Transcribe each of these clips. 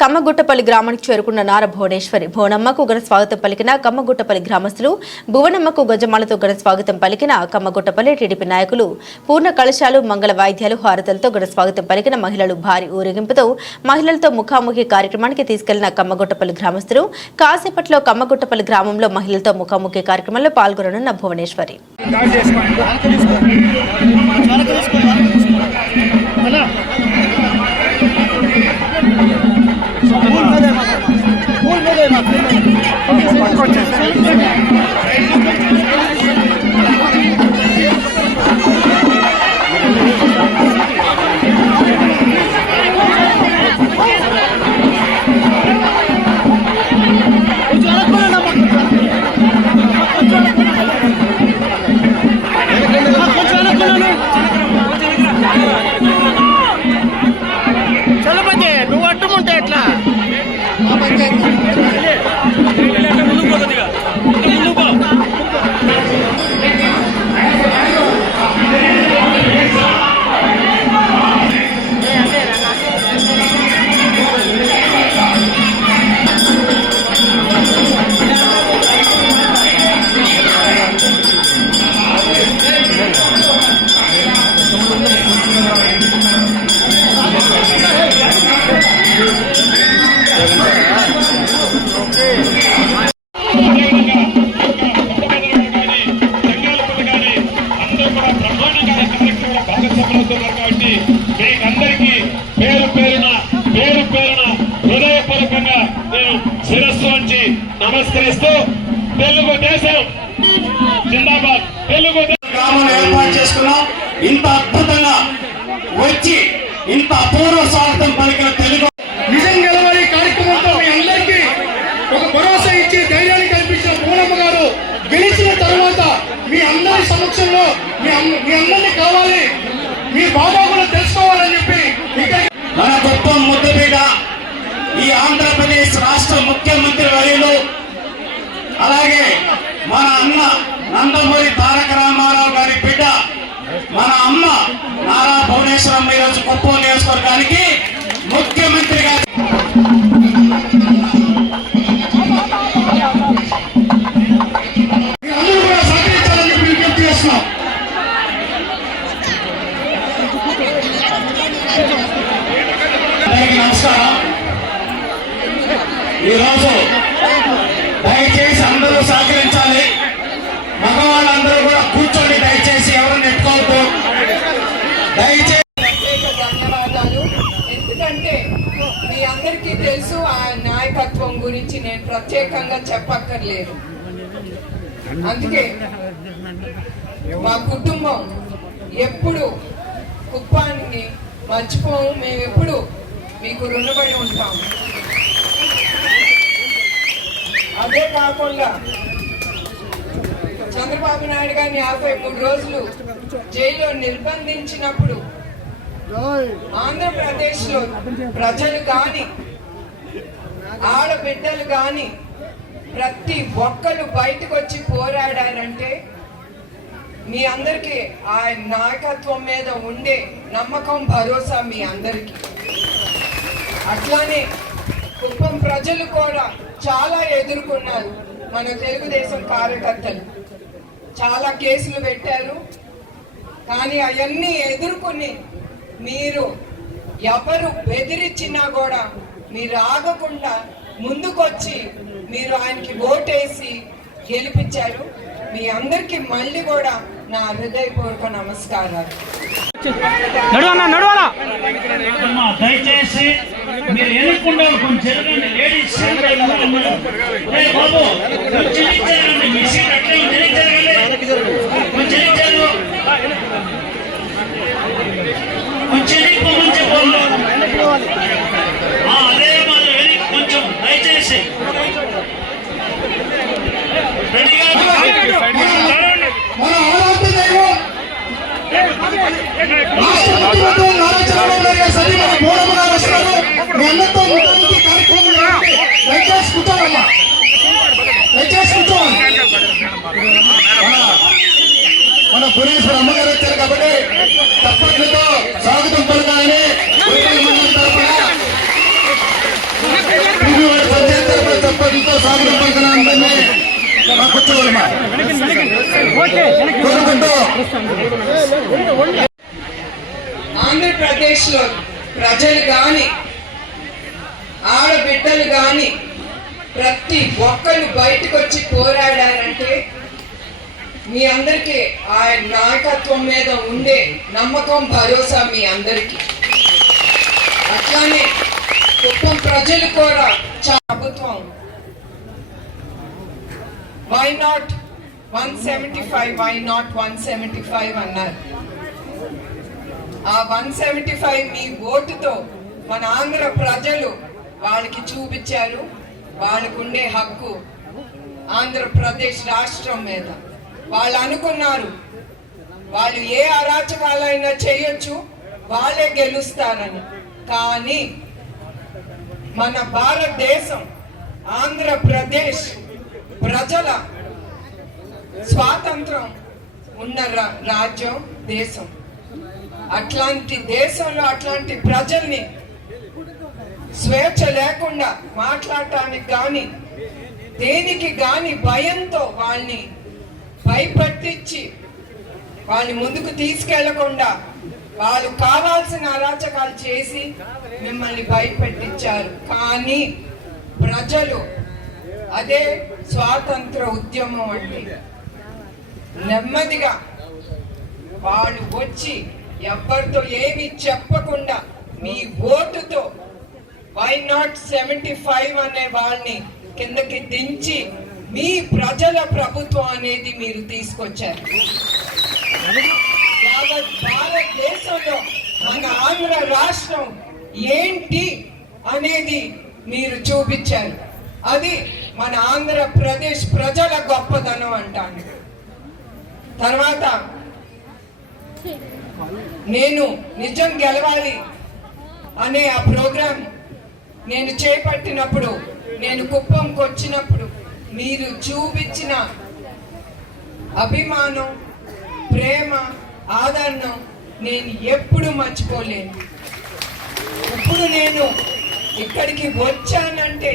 కమ్మగుట్టపల్లి గ్రామానికి చేరుకున్న నార భువనేశ్వరి. భువనమ్మకు ఘన స్వాగతం పలికిన కమ్మగుట్టపల్లి గ్రామస్తులు భువనమ్మకు గజమాలతో ఘన స్వాగతం పలికిన కమ్మగుట్టపల్లి టీడీపీ నాయకులు పూర్ణ కలశాలు మంగళ వాయిద్యాలు హారతలతో ఘన స్వాగతం పలికిన మహిళలు భారీ ఊరేగింపుతో మహిళలతో ముఖాముఖి కార్యక్రమానికి తీసుకెళ్ళిన కమ్మగుట్టపల్లి గ్రామస్తులు కాసేపట్లో కమ్మగుట్టపల్లి గ్రామంలో మహిళలతో ముఖాముఖి కార్యక్రమంలో పాల్గొననున్న భువనేశ్వరి. కాబట్టి నమస్కరిస్తూ తెలుగు దేశం జిందాబాద్. తెలుగు ఏర్పాటు చేసుకున్నాం. ఇంత అద్భుతంగా వచ్చి ఇంత అపూర్వ స్వాగతం పలికిన తెలుగు నిజం గెలవాలి కార్యక్రమంతో మీ అందరికీ ఒక భరోసా ఇచ్చి ధైర్యాన్ని కల్పించిన పూనమ్మ గారు గెలిచిన తర్వాత మీ అందరి సమక్షంలో మీ మీ అందరినీ కావాలి. మీ బాబా కూడా తెలుసుకోవాలని చెప్పి మన గొప్ప ముద్దుబిడ్డ ఈ ఆంధ్రప్రదేశ్ రాష్ట్ర ముఖ్యమంత్రి వర్యులు అలాగే మన అన్న నందమూరి తారక రామారావు గారి బిడ్డ మన అమ్మ నారా భువనేశ్వరం ఈరోజు కుప్పం నియోజకవర్గానికి ముఖ్యమంత్రిగా మీ అందరూ కూడా సహకరించాలని చెప్పి విజ్ఞప్తి చేస్తున్నాం అందరికీ నమస్కారం ఈరోజు దయచేసి అందరూ సహకరించాలి మగవాళ్ళందరూ కూడా కూర్చోండి దయచేసి ఎవరు నెట్టుకోవద్దు దయచేసి ప్రత్యేక ధన్యవాదాలు ఎందుకంటే మీ అందరికీ తెలుసు ఆ నాయకత్వం గురించి నేను ప్రత్యేకంగా చెప్పక్కర్లేదు. అందుకే మా కుటుంబం ఎప్పుడు కుప్పాన్ని మర్చిపోము మేము ఎప్పుడు మీకు రుణపడి ఉంటాం. అదే కాకుండా చంద్రబాబు నాయుడు గారిని యాభై మూడు రోజులు జైల్లో నిర్బంధించినప్పుడు ఆంధ్రప్రదేశ్లో ప్రజలు గాని ఆడబిడ్డలు కానీ ప్రతి ఒక్కరు బయటకు వచ్చి పోరాడారంటే మీ అందరికీ ఆ నాయకత్వం మీద ఉండే నమ్మకం భరోసా మీ అందరికీ. అట్లానే కుప్పం ప్రజలు కూడా చాలా ఎదుర్కొన్నారు మన తెలుగుదేశం కార్యకర్తలు. చాలా కేసులు పెట్టారు. కానీ అవన్నీ ఎదుర్కొని మీరు ఎవరు బెదిరించినా కూడా మీరు ఆగకుండా ముందుకొచ్చి మీరు ఆయనకి ఓటేసి గెలిపించారు. మీ అందరికి మళ్ళీ కూడా నా హృదయపూర్వక నమస్కారాలు. దయచేసి మీరు ఎన్నుకున్న కొంచెం జరగండి లేడీస్ బాబు కొంచెం ఇటు జరుగు కొంచెం ఇటు పోమని చెప్పాలి ఆ, అదే మరి వెనక్కి కొంచెం దయచేసి రెడీగా మన ఆరాధ్య దైవం రాష్ట్ర ముఖ్యమంత్రి నారా చంద్రబాబు నాయుడు గారి సరి మన పూనమ్మ గారు వస్తారు మీ అందరితో ముఖాముఖి కార్యక్రమం జరుగుతుంది. దయచేసి కూర్చోనమ్మా దయచేసి కూర్చోవాలి మన మన భువనేశ్వర అమ్మగారు వచ్చారు కాబట్టి చప్పట్లతో స్వాగతం పలకాలని ఉత్తర మండలం తరపున చప్పటితో స్వాగతం పలికిన అందరినీ మా కూర్చోవాలమ్మా. కోరుకుంటూ ఆంధ్రప్రదేశ్ లో ప్రజలు గాని ఆడబిడ్డలు గాని ప్రతి ఒక్కరు బయటకు వచ్చి పోరాడారంటే మీ అందరికీ ఆయన నాయకత్వం మీద ఉండే నమ్మకం భరోసా మీ అందరికీ. అట్లానే కుప్పం ప్రజలు కూడా చా- ప్రభుత్వం why not one seventy five why not one seventy five అన్నారు. ఆ వన్ సెవెంటీ ఫైవ్ మీ ఓటుతో మన ఆంధ్ర ప్రజలు వాళ్ళకి చూపించారు. వాళ్ళకు ఉండే హక్కు ఆంధ్రప్రదేశ్ రాష్ట్రం మీద. వాళ్ళు అనుకున్నారు వాళ్ళు ఏ అరాచకాలైనా చేయొచ్చు. వాళ్ళే గెలుస్తారని. కానీ మన భారతదేశం ఆంధ్రప్రదేశ్ ప్రజల స్వాతంత్రం ఉన్న రా- రాజ్యం దేశం. అట్లాంటి దేశంలో అట్లాంటి ప్రజల్ని స్వేచ్ఛ లేకుండా మాట్లాడటానికి కానీ దేనికి కానీ భయంతో వాళ్ళని భయపట్టించి వాళ్ళని ముందుకు తీసుకెళ్ళకుండా వాళ్ళు కావాల్సిన అరాచకాలు చేసి మిమ్మల్ని భయపెట్టించారు. కానీ ప్రజలు అదే స్వాతంత్ర ఉద్యమం అంటే నెమ్మదిగా వాళ్ళు వచ్చి ఎవరితో ఏమి చెప్పకుండా మీ ఓటుతో వై నాట్ సెవెంటీ ఫైవ్ అనే వాళ్ళని కిందకి దించి మీ ప్రజల ప్రభుత్వం అనేది మీరు తీసుకొచ్చారు. యావత్ భారతదేశంలో మన ఆంధ్ర రాష్ట్రం ఏంటి అనేది మీరు చూపించారు. అది మన ఆంధ్రప్రదేశ్ ప్రజల గొప్పదనం అంటాను. తర్వాత నేను నిజం గెలవాలి అనే ఆ ప్రోగ్రాం నేను చేపట్టినప్పుడు నేను కుప్పంకి వచ్చినప్పుడు మీరు చూపించిన అభిమానం ప్రేమ ఆదరణ నేను ఎప్పుడు మర్చిపోలేను. ఇప్పుడు నేను ఇక్కడికి వచ్చానంటే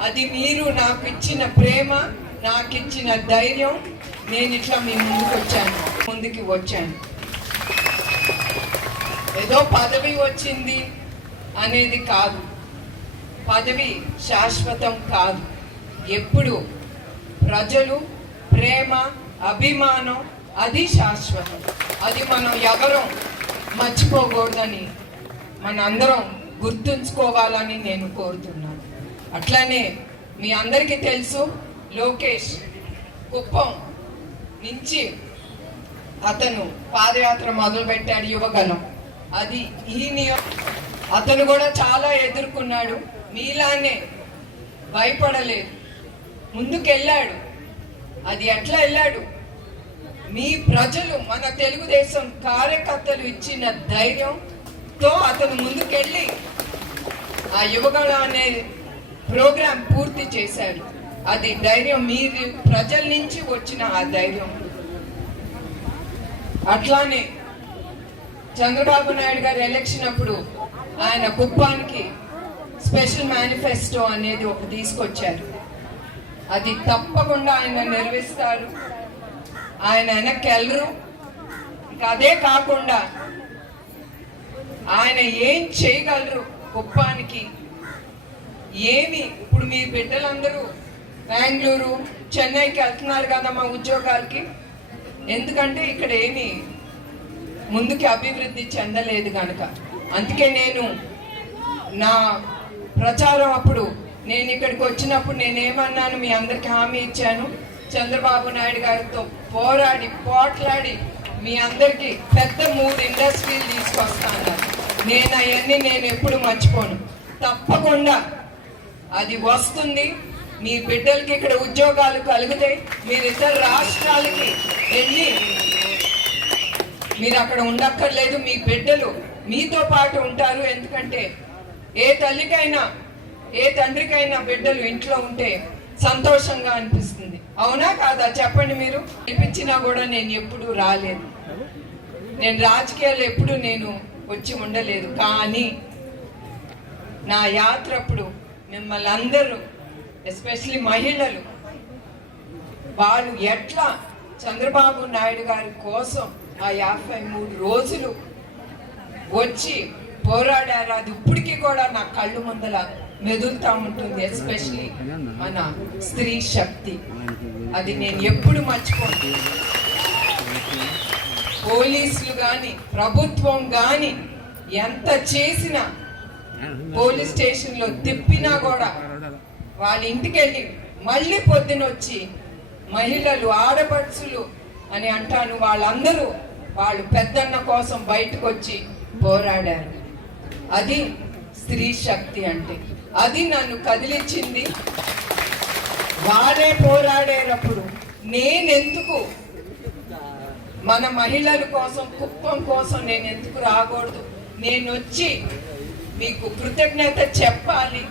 అది మీరు నాకు ఇచ్చిన ప్రేమ నాకు ఇచ్చిన ధైర్యం నేను ఇట్లా మీ ముందుకు వచ్చాను. ముందుకి వచ్చాను. ఏదో పదవి వచ్చింది అనేది కాదు. పదవి శాశ్వతం కాదు. ఎప్పుడు ప్రజలు ప్రేమ అభిమానం అది శాశ్వతం. అది మనం ఎవరం మర్చిపోకూడదని మనందరం గుర్తుంచుకోవాలని నేను కోరుతున్నాను. అట్లానే మీ అందరికీ తెలుసు లోకేష్ కుప్పం నుంచి అతను పాదయాత్ర మొదలుపెట్టాడు యువగలం అది ఈ నియో అతను కూడా చాలా ఎదుర్కొన్నాడు. మీలానే భయపడలేదు. ముందుకెళ్ళాడు. అది ఎట్లా వెళ్ళాడు? మీ ప్రజలు మన తెలుగుదేశం కార్యకర్తలు ఇచ్చిన ధైర్యంతో అతను ముందుకెళ్ళి ఆ యువగణ అనే ప్రోగ్రాం పూర్తి చేశాడు. అది ధైర్యం. మీరు ప్రజల నుంచి వచ్చిన ఆ ధైర్యం. అట్లానే చంద్రబాబు నాయుడు గారు ఎలక్షన్ అప్పుడు ఆయన కుప్పానికి స్పెషల్ మేనిఫెస్టో అనేది ఒక తీసుకొచ్చారు. అది తప్పకుండా ఆయన నిర్వహిస్తారు ఆయన వెనక్కి వెళ్ళరు ఇంకా అదే కాకుండా ఆయన ఏం చేయగలరు కుప్పానికి? ఏమి? ఇప్పుడు మీ బిడ్డలందరూ బెంగళూరు చెన్నైకి వెళ్తున్నారు కదా మా ఉద్యోగాలకి. ఎందుకంటే ఇక్కడ ఏమి ముందుకి అభివృద్ధి చెందలేదు కనుక అందుకే నేను నా ప్రచారం అప్పుడు నేను ఇక్కడికి వచ్చినప్పుడు నేనేమన్నాను మీ అందరికి హామీ ఇచ్చాను. చంద్రబాబు నాయుడు గారితో పోరాడి పోట్లాడి మీ అందరికీ పెద్ద మూడు ఇండస్ట్రీలు తీసుకొస్తాను. నేను అవన్నీ నేను ఎప్పుడు మర్చిపోను. తప్పకుండా అది వస్తుంది. మీ బిడ్డలకి ఇక్కడ ఉద్యోగాలు కలుగుతాయి మీరు ఇతర రాష్ట్రాలకి వెళ్ళి మీరు అక్కడ ఉండక్కర్లేదు మీ బిడ్డలు మీతో పాటు ఉంటారు. ఎందుకంటే ఏ తల్లికైనా ఏ తండ్రికైనా బిడ్డలు ఇంట్లో ఉంటే సంతోషంగా అనిపిస్తుంది. అవునా కాదా? చెప్పండి మీరు. పిలిపించినా కూడా నేను ఎప్పుడూ రాలేదు. నేను రాజకీయాలు ఎప్పుడు నేను వచ్చి ఉండలేదు. కానీ నా యాత్ర అప్పుడు మిమ్మల్ని అందరూ ఎస్పెషలీ మహిళలు. వాళ్ళు ఎట్లా చంద్రబాబు నాయుడు గారి కోసం ఆ యాభై మూడు రోజులు వచ్చి పోరాడారు అది ఇప్పటికీ కూడా నా కళ్ళు ముందల మెదులుతా ఉంటుంది ఎస్పెషలీ మన స్త్రీ శక్తి. అది నేను ఎప్పుడు మర్చిపోను. పోలీసులు కానీ ప్రభుత్వం కానీ ఎంత చేసినా పోలీస్ స్టేషన్లో తిప్పినా కూడా వాళ్ళ ఇంటికి వెళ్ళి మళ్ళీ పొద్దున వచ్చి మహిళలు ఆడపడుచులు అని అంటాను వాళ్ళందరూ వాళ్ళు పెద్దన్న కోసం బయటకు వచ్చి పోరాడారు. అది స్త్రీ శక్తి అంటే. అది నన్ను కదిలించింది. వాళ్ళే పోరాడేటప్పుడు నేనెందుకు? మన మహిళల కోసం కుప్పం కోసం నేను ఎందుకు రాకూడదు? నేను వచ్చి మీకు కృతజ్ఞత చెప్పాలి.